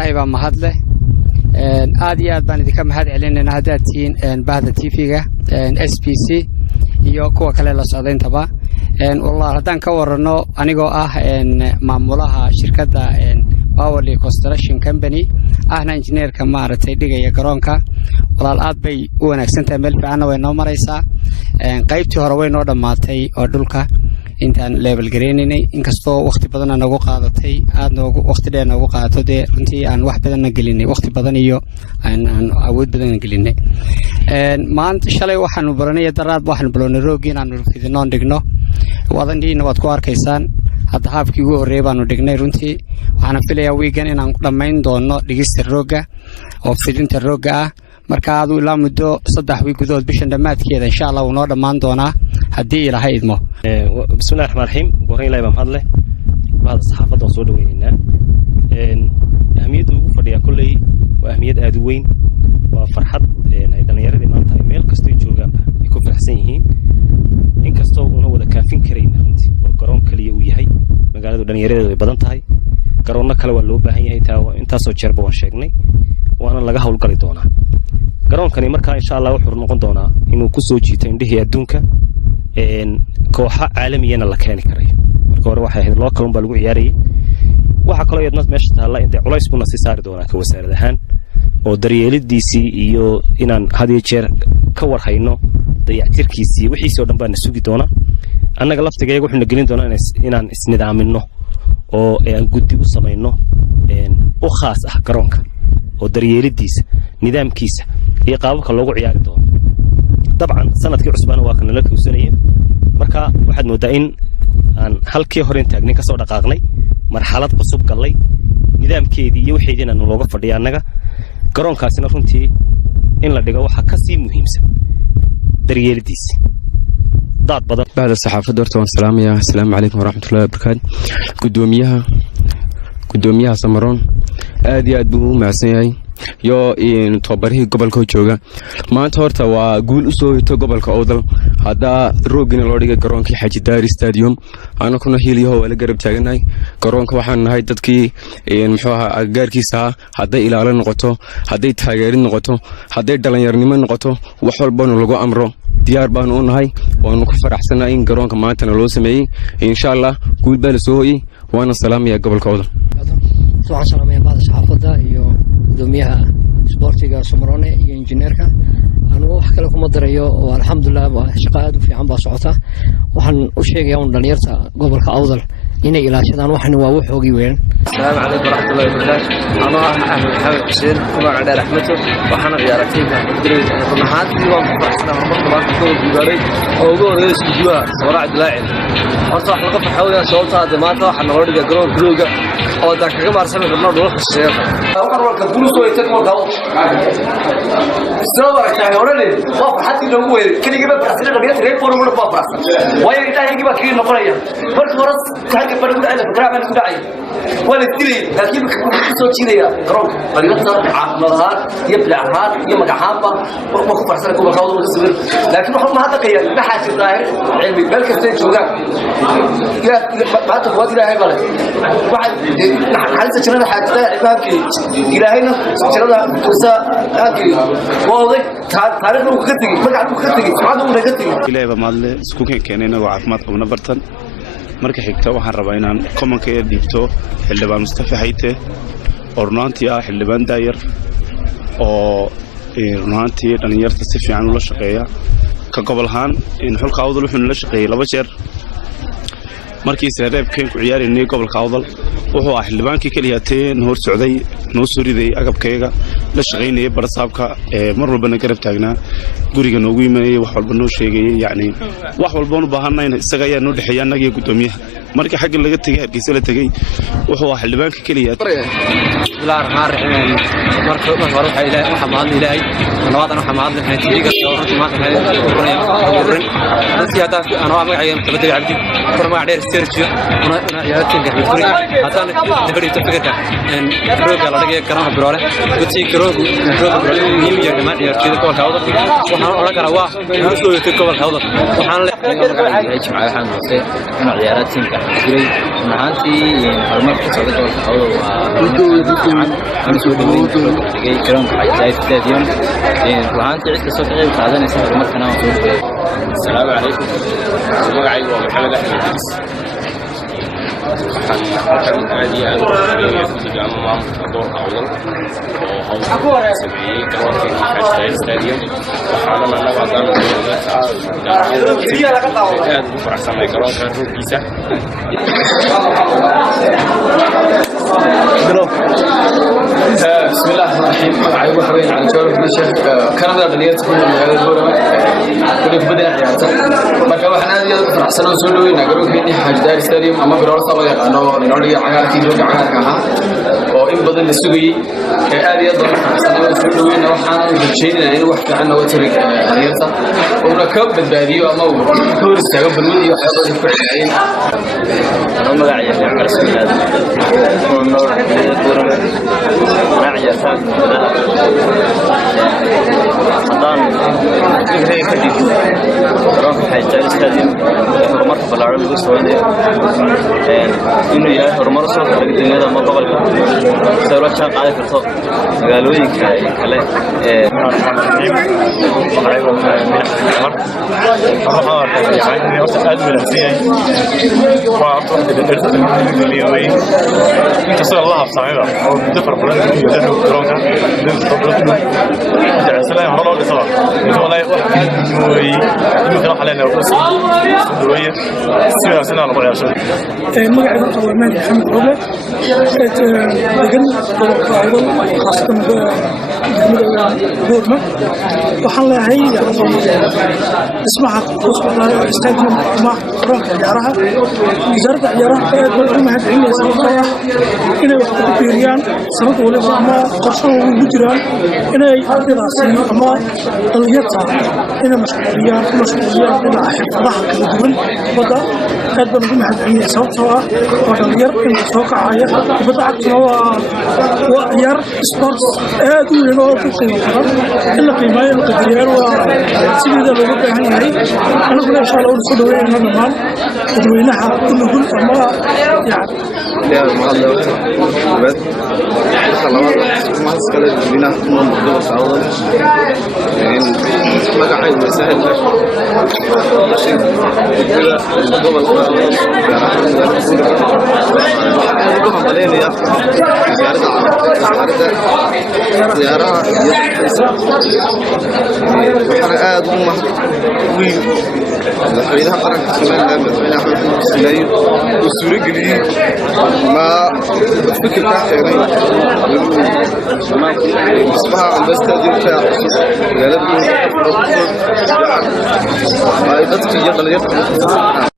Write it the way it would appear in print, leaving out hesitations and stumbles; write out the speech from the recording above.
إلهي بمهد له آديات بان ذيك مهد علينا نهداتين بعد تيفيجا SPC يوكو كلا لصادين تبا والله هدان كورنو أنيقو معمولها شركة باورلي كونستراكشن كمباني انجينير كمارتي دغيا garoonka walaal aad bay u wanaagsantahay meel fiican way noo maraysaa qaybtii hore way noo dhamaatay oo dhulka intaan level gareeninay inkastoo waqti badan nagu qaadatay aad noogu waqti dheer nagu qaadato de runtii aan wax badan gelinay waqti badan iyo aan awood badan gelinay maanta shalay waxaanu baranay daraad waxaanu bilownay roogin aan fidino dhigno wadandiina waad ku arkaysaan hadda haafkii ugu horeeyay baanu dhignay runtii waxaan filayaa weegan inaan dhamayn doono dhigista rooga oo fidinta rooga ah marka aad ilaa muddo 3 wiig gudood bishan dhamaadkeeda insha Allah uu noo dhamaan doonaa hadii Ilaahay idmo bismillaahir rahmaanir rahiim gooreen Ilaahay baan hadle baad saxaafadda soo dhaweynaa ahmiyadda ugu fadhiya kulay waa ahmiyad aad u weyn waa farxad ay dhalinyarada maanta meel kasta joogaan ay ku faraxsan yihiin inkastoo uu wada kaafin kareyn runtii oo garoon kaliya uu yahay magaalada dhalinyarada way badan tahay garoonna kale waa loo baahan yahay intaasoo jeerba waan sheegnay waana laga hawlgali doonaa garoonkani markaa insha Allah wuxuu noqon doonaa inuu ku soo jiito indhihii adduunka kooxo caalamiyana la keeni karayo marka hore waxay ahayd loo kalun baa lagu ciyaarayay waxa kale oo meesha taala in culays kuna sii saari doonaa ka wasaarad ahaan oo daryeelidiisii iyo inaan had iyo jeer ka war hayno dayactirkiisii wixii soo dhanba na sugi doona annaga laftigeega wuxuu na gelin doonaa inaan isnidaamino oo aan guddi u sameeyno u khaas ah garoonka oo daryeelidiisa nidaamkiisa iyo qaababka loogu ciyaari doono dabcan sanadkii cusbana waa kana la kowsanayeen marka waxaad moodaa in aan halkii hore taagnin ka soo dhaqaaqnay marxalad cusub galay nidaamkeedii iyo wixeedina looga fadhiyo annaga garoonkaasina runtii in la dhigo waxa ka sii muhiimsan daryeelidiisa dad badan بعد الصحافة دورت والسلام يا السلام عليكم ورحمة الله وبركاته قدوميها سمرون آدي أدبو مع سياي يو إن توبره قبل كوجوجا ما تورتا وقول أسوي تو قبل كأوضل هذا روجين لوريجا كرون كي حاجة داري ستاديوم أنا كنا هيلي هو ولا قرب تاجناي كرون كواحد هاي تدكي إن محوها أجار كيسا هذا إلى على نقطة هذا تهاجرين نقطة هذا دلنا يرنيم نقطة وحول بانو لقو أمره ديار بانو هاي ونكفر أحسن إن كرون كمان تنلوسمي إن شاء الله قول بالسوي وأنا السلام يا قبل كأوضل waxaan salaamayaa baada saxaafadda iyo gudoomiyaha isboortiga Somarone iyo injineerka anigu wax kale kuma darayo oo alxamdulillah shaqo aad u fiican baa socota waxaan u sheegayaa in dhalinyarta gobolka Awdal inay ilaashadaan waxna waa wax oogi weyn السلام عليكم ورحمة الله وبركاته أنا محمد حسين كما عند رحمته وحنا عيارتين مدري طموحات في وقت فرحنا مرة كل جباري أو جور رئيس الجوار وراء دلاعي أصلا حلقة في حوالي صوت هذا ما تروح حنا ورد جرون كلوجا أو ذاك كم أرسل من النار وراء السير أمر الكبولس ويتكلم قاو السلام عليكم ورد وقف حد اللي هو كل جبل برسلنا بيت ريك فورم ولا بابرس ويا إنت هيجي بكرين نقرأيه فرس فرس تهجم بدو على فكرة من كداعي ولا تدري لكن صوت شيء يا كرم طريقة عملها يبلعها يمكحها وما كفرسنا كم خاضوا الصغير لكن وحنا هذا قيل ما حد ظاهر علمي بل كستين شوقا يا بعد فوات إلى هاي بلد واحد حالس شرنا حتى فاكي إلى هنا شرنا وسا هاكي واضح تعرف لو كتير ما قاعد كتير ما عندهم كتير إلى بمال سكوكين كأننا وعفمات قمنا برتن marka xigta waxaan rabaa inaan comment ka dhiibto xildhibaan Mustafa Hayte ornaantii xildhibaan daayir oo ornaantii dhalinyarta si fiican ula shaqeeya ka gobolhaan in xulka Awdal wuxuu la shaqeeyay 2 jeer markii sareebkeen ku ciyaarinay gobolka Awdal wuxuu xildhibaankii kaliya teen hor socday noo suriday agabkayga la shaqeynay barsaabka mar walba garab taagnaa guriga noogu yimaayay wax walba noo sheegay yaani wax walba u baahanayna isaga ayaa noo dhaxeeyay anaga iyo gudoomiyaha markii xaq laga tagay Hargeysa la tagay wuxuu xildhibaanka kaliya ilaa raxmaan marka hore waxa ilaahay waxa maadna ilaahay nabadan waxa maadna xatiiga oo maanta dadkii hada ana waa magacayga tabadii cabdi korma dheer Sergio una ciyaartiin gaxmid furi hadana dabadii fikirka in rooga la dhigay garoonka biroole dadkii garoonku muhiim iyo dhammaan ciyaartoyda gobolka awdal waxaan oran karaa waa inuu soo yeetay gobolka awdal waxaan leeyahay jimcaale waxaan hoose inuu ciyaaraad tiimka jiray mahaantii horumarka ka socda gobolka awdal waa soo dhaweeyay garoonka xajaayid stadium mahaantii cid kastoo ka qayb qaadanaysa horumarkana waan soo dhaweeyay السلام عليكم magacaygu waa maxamed axmed diis waxaan halkan aad iyo aad ku tijaamo maamulka gobolka awdal oo hawl sameeyey garoonka xajaayid stadium waxaana anagu haddaan aad ugu faraxsanay garoonka rooggiisa بسم الله الرحمن الرحيم magacaygu waxa weeye cali jawab bisha kanada dhalinyarada ku nool magaalada boorama kulli kubadda ciyaarta marka waxaan aad iyo aad u faraxsan oo soo dhaweynaa garoonkeedii xajaayid stadium ama garoon sabab yaqaano inoo dhigay cagaarkii rooga cagaarka ahaa oo in badan la sugayay aad iyo aad u faraxsan oo soo dhaweynaa waxaan rajaynayaa in wax fiican nooga tiri dhalinyarta oo ka badbaadiyo ama uu ka hor istaago balwad iyo waxyaabo ku ciyaareen magacayga waa Karsimilaad oo nool boorama ciyaartaan haddaan fikray ka dhigto garoonka xajaayid stadium horumarka ballaaran lagu soo waday inuu yahay horumar soo kordhay degmada ama gobolka soo la jaan qaadi karto magaalooyinka kale magacayga waa Maad Maxamed Roble degan gobolka awdal khaasatan degmada boorma waxaan leeyahay dhismaha stadium ama garoonka ciyaaraha wasaaradda ciyaaraha aad bay ugu mahadcelinaysaa sababtoo ah inay wax ku fiiriyaan sanad waliba ama qorshaha ugu jiraan inay ardaydaasi ama dhalinyarta inay mashquuliyaan dhinaca xirfadaha kala duwan kubadda aad baan ugu mahadcelinaya sababtoo ah waa dhalinyar inta soo kacaya kubadda cagtuna waa ciyaar sports aad u weyn oo ku qiimo badan in la qiimeeyo la qadariyaan waa sideeda looga baahan yahay anaguna insha allah u soo dhaweynayna dhammaan dadweynaha ku nugul ama magacaygu waa sahel gobolka ugu hambaleenaya wasaaradda ciyaaraha iyo waxaana aad ugu mahad weyn madaxweynaha qaranka somaliland madaxweyne axmed xamed silaayo uu suurageliyey ma fikirkaa keenay dhismaha amba stadiumka magaalada ay dadka iyo dhalinyarta